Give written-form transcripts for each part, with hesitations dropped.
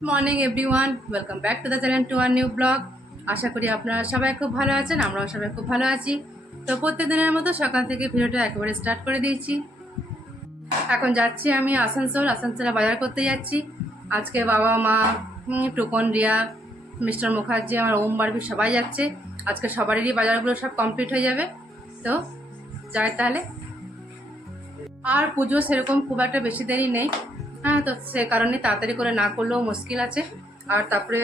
Morning everyone, welcome back to the channel to our new blog. আশা করি আপনারা সবাই খুব ভালো আছেন, আমরাও সবাই খুব ভালো আছি। তো প্রত্যেকদিনের মতো সকাল থেকে ভিডিওটা একেবারে স্টার্ট করে দিয়েছি। এখন যাচ্ছি আমি আসানসোলে বাজার করতে যাচ্ছি। আজকে বাবা মা, টুকন, রিয়া, মিস্টার মুখার্জি, আমার ওম বারবি সবাই যাচ্ছে। আজকে সবারই বাজারগুলো সব কমপ্লিট হয়ে যাবে। তো যাই তাহলে। আর পুজো সেরকম খুব একটা বেশি দেরি নেই। হ্যাঁ, তো সে কারণে তাড়াতাড়ি করে না করলেও মুশকিল আছে। আর তারপরে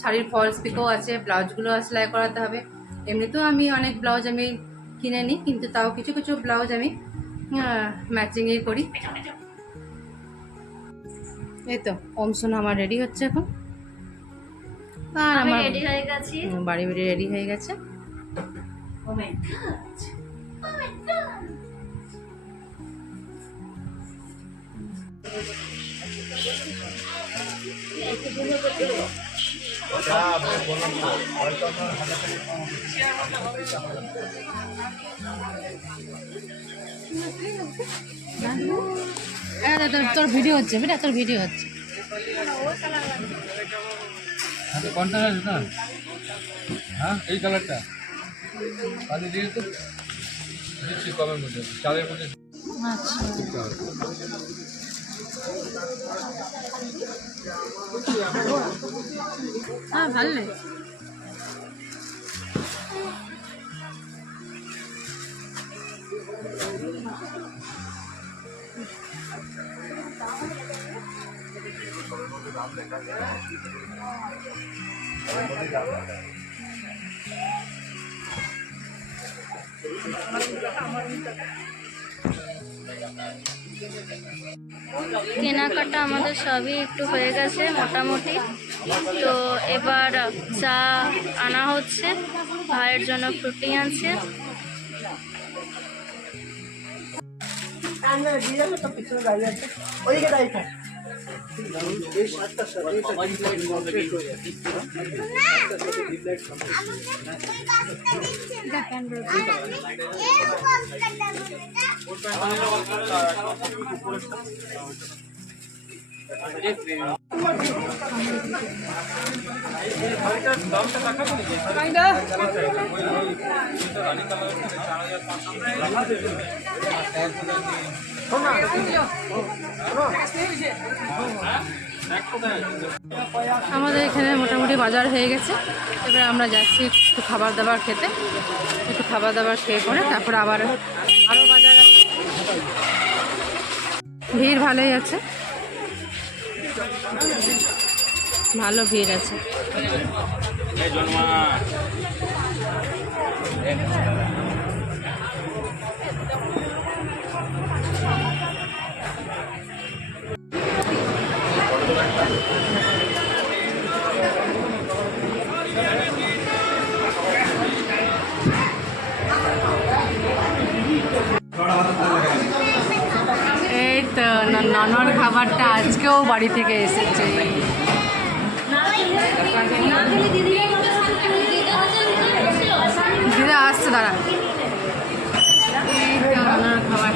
শাড়ির ফলস পিকও আছে, ব্লাউজগুলো সেলাই করাতে হবে। এমনিতেও আমি অনেক ব্লাউজ আমি কিনে নিই, কিন্তু তাও কিছু কিছু ব্লাউজ আমি ম্যাচিংই করি। এই তো ওম সোনা আমার রেডি হচ্ছে এখন। আর আমার রেডি হয়ে গেছি, বাড়ি রেডি হয়ে গেছে। ও মাই গড, ও মাই গড। তোর ভিডিও হচ্ছে বেটা, তোর ভিডিও হচ্ছে। কোনটা আছে না? হ্যাঁ, এই কালারটা পানি দিয়ে তো দিচ্ছি কমের মধ্যে, চালের মধ্যে। হ্যাঁ, ভালো লাগে। কেনাকাটা আমাদের সবই একটু হয়ে গেছে মোটামুটি। তো এবার চা আনা হচ্ছে, ভাইয়ের জন্য ফ্রুটি আনছে। আমাদের এখানে মোটামুটি বাজার হয়ে গেছে। এবার আমরা যাচ্ছি একটু খাবার দাবার খেতে। একটু খাবার দাবার খেয়ে পরে তারপরে আরও বাজার আছে। ভিড় ভালোই আছে, ভালো ভিড় আছে। এই তো ননর খাবারটা আজকেও বাড়ি থেকে এসেছে। দিদা আসছে, দাঁড়া। এই তো ননর খাবার।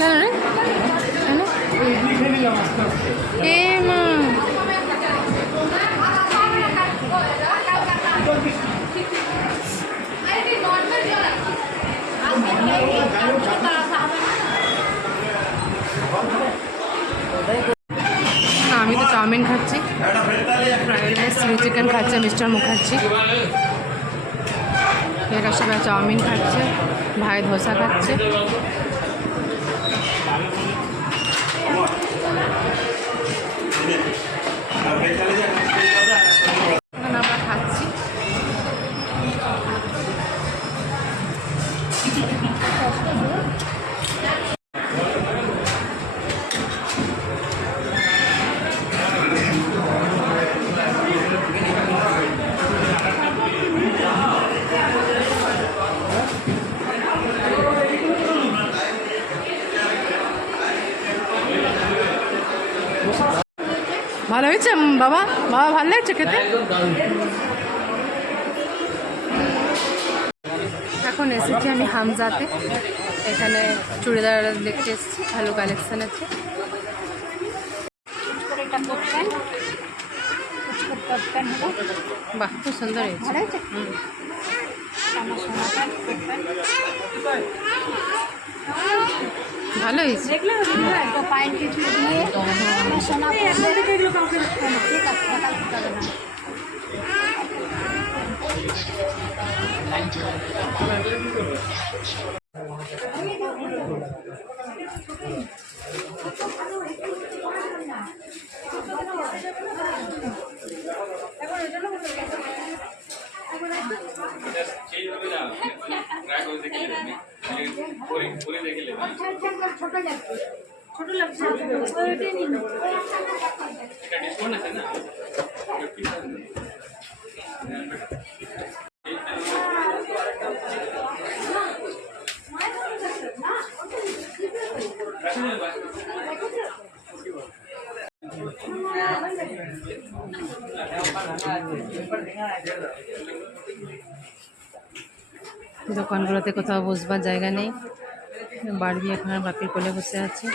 হ্যাঁ হ্যাঁ, আমি তো চাউমিন খাচ্ছি, ফ্রাইড রাইস, চিলি চিকেন খাচ্ছে মিস্টার মুখার্জি। এরা সবাই চাউমিন খাচ্ছে, ভাই ধোসা খাচ্ছে। আমরা খাচ্ছি। ভালো হয়েছে বাবা? বাবা ভালো লাগছে খেতে? একদম দারুণ। এখন এসেছি আমি হামজাতে, এখানে চুড়িদার দেখতে এসেছি, ভালো কালেকশন আছে। বাহ, খুব সুন্দর হয়েছে। ভালো হয়েছে। দোকানগুলোতে কোথাও বসবার জায়গা নেই, বাড়ি এখন আর বাপির কোলে বসে আছে।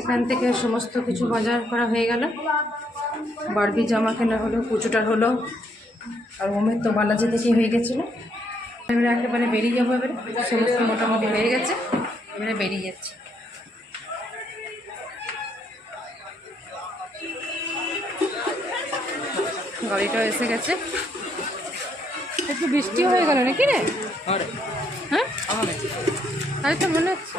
এখান থেকে সমস্ত কিছু বাজার করা হয়ে গেল। বারবি জামা কেনা হলো, পুজোটার হলো, আর ওমের তো বালাজি থেকে হয়ে গেছিলো। এবারে একেবারে বেরিয়ে যাবো, এবারে সমস্ত মোটামুটি হয়ে গেছে, এবারে বেরিয়ে যাচ্ছে। গাড়িটাও এসে গেছে। একটু বৃষ্টি হয়ে গেল নাকি রে? হ্যাঁ, তাই তো মনে হচ্ছে।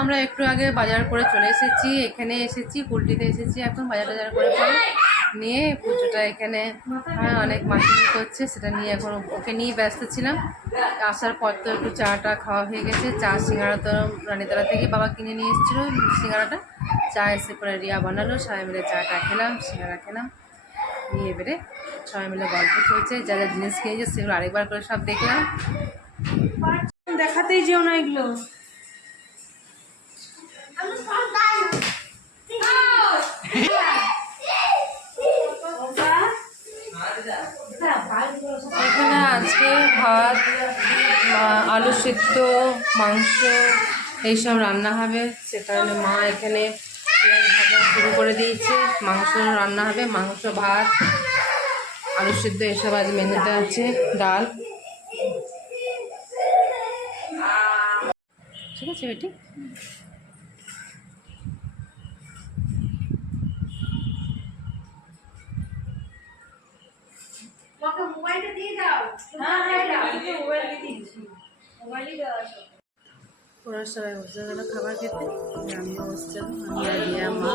আমরা একটু আগে বাজার করে চলে এসেছি, এখানে এসেছি কুলটিতে এসেছি, এখন বাজার টাজার করে নিয়ে পুজোটা এখানে অনেক মাসি করছে, সেটা নিয়ে এখন ওকে নিয়ে ব্যস্ত ছিলাম। আসার পর তো একটু চাটা খাওয়া হয়ে গেছে, চা সিঙ্গাড়া তো রানীতলা থেকে বাবা কিনে নিয়ে এসেছিলো সিঙ্গাড়াটা, চা এসে পরে রিয়া বানালো, সবাই মিলে চাটা খেলাম, সিঙ্গাড়া খেলাম, নিয়ে এবারে সবাই মিলে গল্প চলছে, যা যা জিনিস কিনেছে সেগুলো আরেকবার করে সব দেখলাম। দেখাতেই যেও না এগুলো। এখানে আজকে ভাত, আলু সিদ্ধ, মাংস এইসব রান্না হবে, সে কারণে মা এখানে পেঁয়াজ ভাজা শুরু করে দিয়েছে। মাংস রান্না হবে, মাংস, ভাত, আলু সিদ্ধ এসব আজ মেনুতে আছে, ডাল। ঠিক আছে বেটি। ওরা সবাই বসে গেল খাবার খেতে, আমিও বসছিলাম, আমি আর রিয়া মা।